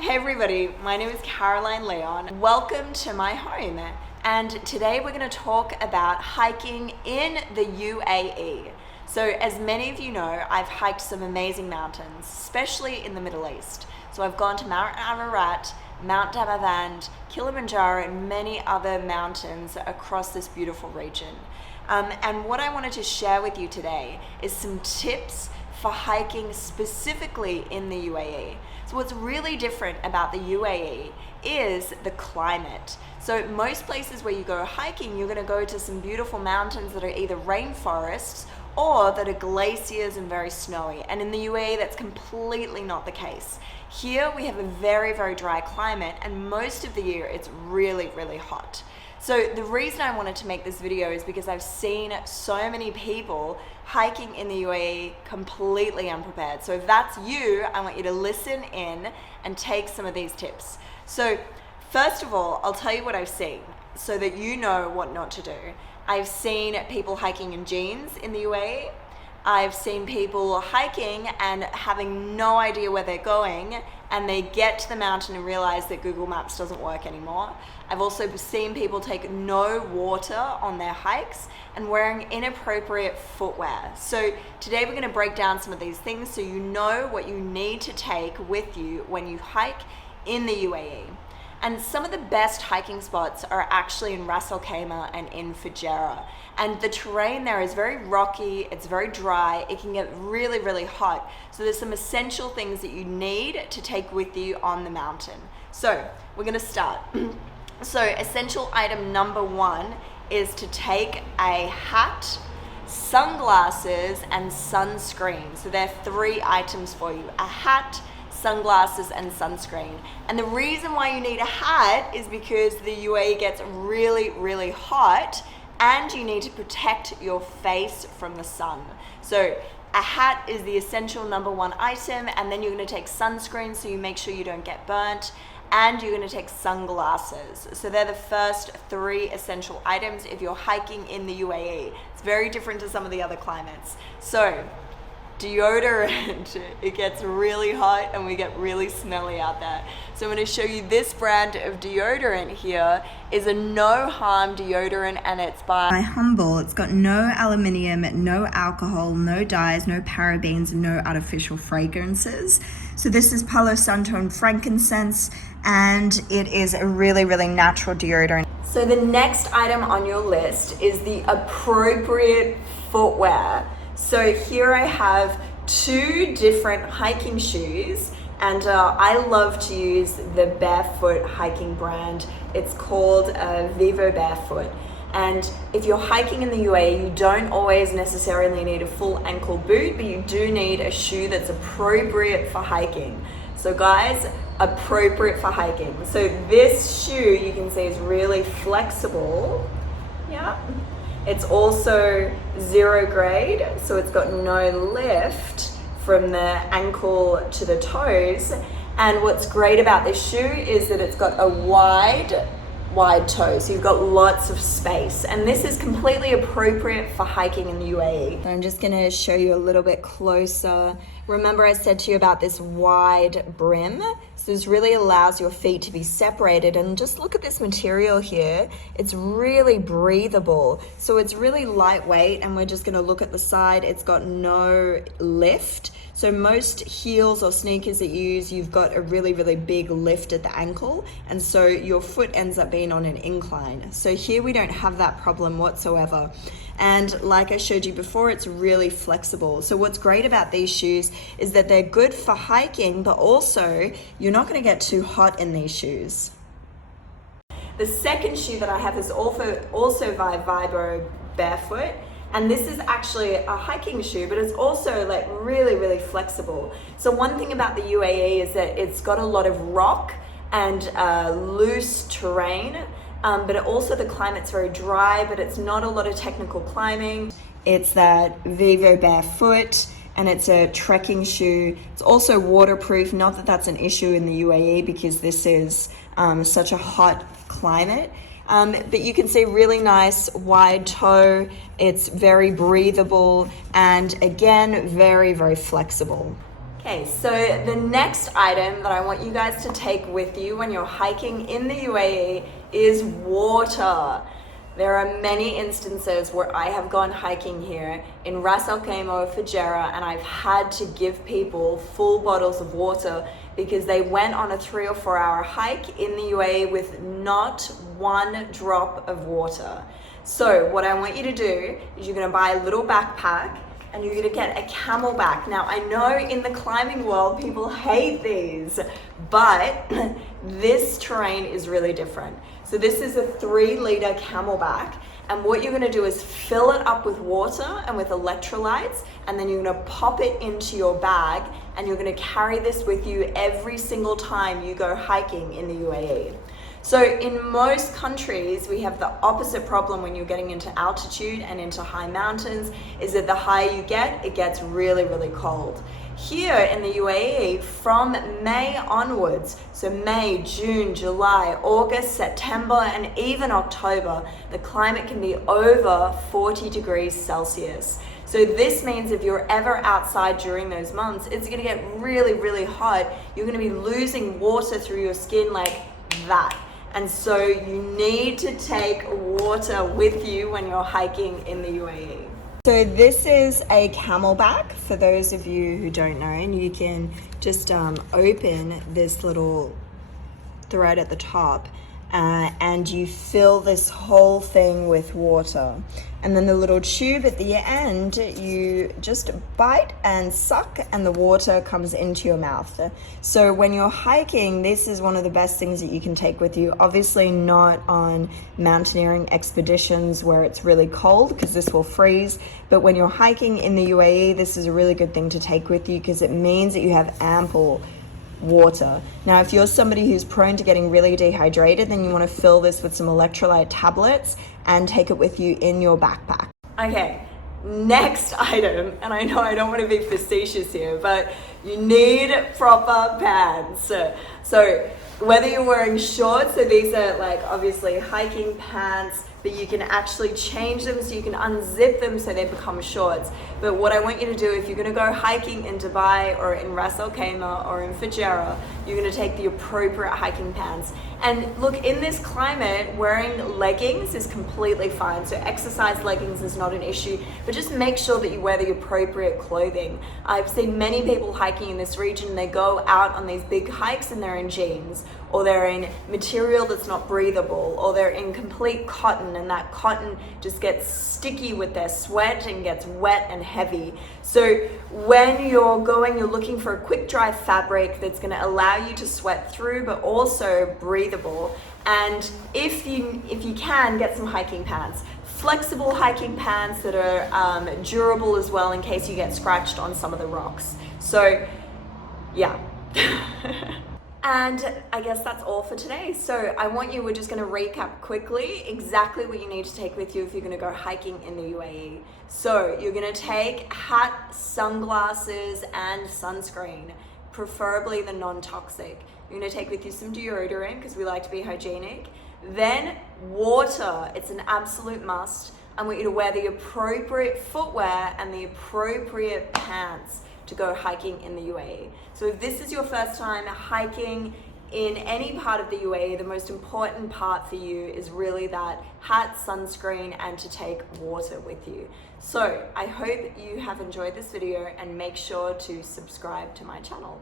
Hey everybody, my name is Caroline Leon. Welcome to my home. And today we're going to talk about hiking in the UAE. So as many of you know, I've hiked some amazing mountains, especially in the Middle East. So I've gone to Mount Ararat, Mount Damavand, Kilimanjaro, and many other mountains across this beautiful region. And what I wanted to share with you today is some tips for hiking specifically in the UAE. So what's really different about the UAE is the climate. So most places where you go hiking, you're going to go to some beautiful mountains that are either rainforests or that are glaciers and very snowy. And in the UAE, that's completely not the case. Here we have a very, very dry climate, and most of the year it's really, really hot. So the reason I wanted to make this video is because I've seen so many people hiking in the UAE completely unprepared. So if that's you, I want you to listen in and take some of these tips. So first of all, I'll tell you what I've seen so that you know what not to do. I've seen people hiking in jeans in the UAE. I've seen people hiking and having no idea where they're going, and they get to the mountain and realize that Google Maps doesn't work anymore. I've also seen people take no water on their hikes and wearing inappropriate footwear. So today we're going to break down some of these things so you know what you need to take with you when you hike in the UAE. And some of the best hiking spots are actually in Ras Al Khaimah and in Fujairah. And the terrain there is very rocky, it's very dry, it can get really, really hot. So there's some essential things that you need to take with you on the mountain. So we're gonna start. So essential item number one is to take a hat, sunglasses, and sunscreen. So there are three items for you: a hat, sunglasses, and sunscreen. And the reason why you need a hat is because the UAE gets really, really hot and you need to protect your face from the sun. So a hat is the essential number one item, and then you're going to take sunscreen so you make sure you don't get burnt, and you're going to take sunglasses. So they're the first three essential items if you're hiking in the UAE. It's very different to some of the other climates. So deodorant, it gets really hot and we get really smelly out there. So I'm going to show you this brand of deodorant here is a no harm deodorant, and it's by Humble. It's got no aluminium, no alcohol, no dyes, no parabens, and no artificial fragrances. So this is Palo Santo and frankincense, and it is a really, really natural deodorant. So the next item on your list is the appropriate footwear. So here I have two different hiking shoes, and I love to use the Barefoot hiking brand. It's called Vivo Barefoot. And if you're hiking in the UAE, you don't always necessarily need a full ankle boot, but you do need a shoe that's appropriate for hiking. So guys, appropriate for hiking. So this shoe, you can see, is really flexible. Yeah. It's also 0 grade, so it's got no lift from the ankle to the toes. And what's great about this shoe is that it's got a wide toe, so you've got lots of space. And this is completely appropriate for hiking in the UAE. I'm just gonna show you a little bit closer. Remember I said to you about this wide brim? So this really allows your feet to be separated, and just look at this material here. It's really breathable. So it's really lightweight, and we're just gonna look at the side. It's got no lift. So most heels or sneakers that you use, you've got a really, really big lift at the ankle, and so your foot ends up being on an incline. So here we don't have that problem whatsoever. And like I showed you before, it's really flexible. So what's great about these shoes is that they're good for hiking, but also you're not gonna get too hot in these shoes. The second shoe that I have is also by Vivo Barefoot. And this is actually a hiking shoe, but it's also like really, really flexible. So one thing about the UAE is that it's got a lot of rock and loose terrain, but also the climate's very dry, but it's not a lot of technical climbing. It's that Vivo Barefoot, and it's a trekking shoe. It's also waterproof, not that that's an issue in the UAE because this is such a hot climate. But you can see really nice wide toe. It's very breathable, and again, very, very flexible. Okay, so the next item that I want you guys to take with you when you're hiking in the UAE is water. There are many instances where I have gone hiking here in Ras Al Khaimah or Fujairah, and I've had to give people full bottles of water because they went on a 3 or 4 hour hike in the UAE with not one drop of water. So what I want you to do is you're gonna buy a little backpack and you're gonna get a camelback. Now I know in the climbing world people hate these, but this terrain is really different. So this is a 3-liter camelback, and what you're gonna do is fill it up with water and with electrolytes, and then you're gonna pop it into your bag, and you're gonna carry this with you every single time you go hiking in the UAE. So in most countries, we have the opposite problem when you're getting into altitude and into high mountains, is that the higher you get, it gets really, really cold. Here in the UAE, from May onwards, so May, June, July, August, September, and even October, the climate can be over 40 degrees Celsius. So this means if you're ever outside during those months, it's gonna get really, really hot. You're gonna be losing water through your skin like that. And so you need to take water with you when you're hiking in the UAE. So this is a camelback for those of you who don't know, and you can just open this little thread at the top and you fill this whole thing with water. And then the little tube at the end, you just bite and suck and the water comes into your mouth. So when you're hiking, this is one of the best things that you can take with you. Obviously not on mountaineering expeditions where it's really cold because this will freeze. But when you're hiking in the UAE, this is a really good thing to take with you because it means that you have ample water. Now, if you're somebody who's prone to getting really dehydrated, then you want to fill this with some electrolyte tablets and take it with you in your backpack. Okay, next item, and I know I don't want to be facetious here, but you need proper pants. So whether you're wearing shorts, so these are like obviously hiking pants, but you can actually change them so you can unzip them so they become shorts. But what I want you to do, if you're gonna go hiking in Dubai or in Ras Al Khaimah or in Fujairah, you're gonna take the appropriate hiking pants. And look, in this climate, wearing leggings is completely fine. So exercise leggings is not an issue, but just make sure that you wear the appropriate clothing. I've seen many people hiking in this region, they go out on these big hikes and they're in jeans, or they're in material that's not breathable, or they're in complete cotton, and that cotton just gets sticky with their sweat and gets wet and heavy. So when you're going, you're looking for a quick dry fabric that's gonna allow you to sweat through, but also breathable. And if you can, get some hiking pants. Flexible hiking pants that are durable as well in case you get scratched on some of the rocks. So yeah. And I guess that's all for today. So we're just gonna recap quickly exactly what you need to take with you if you're gonna go hiking in the UAE. So you're gonna take hat, sunglasses, and sunscreen, preferably the non-toxic. You're gonna take with you some deodorant because we like to be hygienic. Then water, it's an absolute must. I want you to wear the appropriate footwear and the appropriate pants to go hiking in the UAE. So if this is your first time hiking in any part of the UAE, the most important part for you is really that hat, sunscreen, and to take water with you. So I hope you have enjoyed this video and make sure to subscribe to my channel.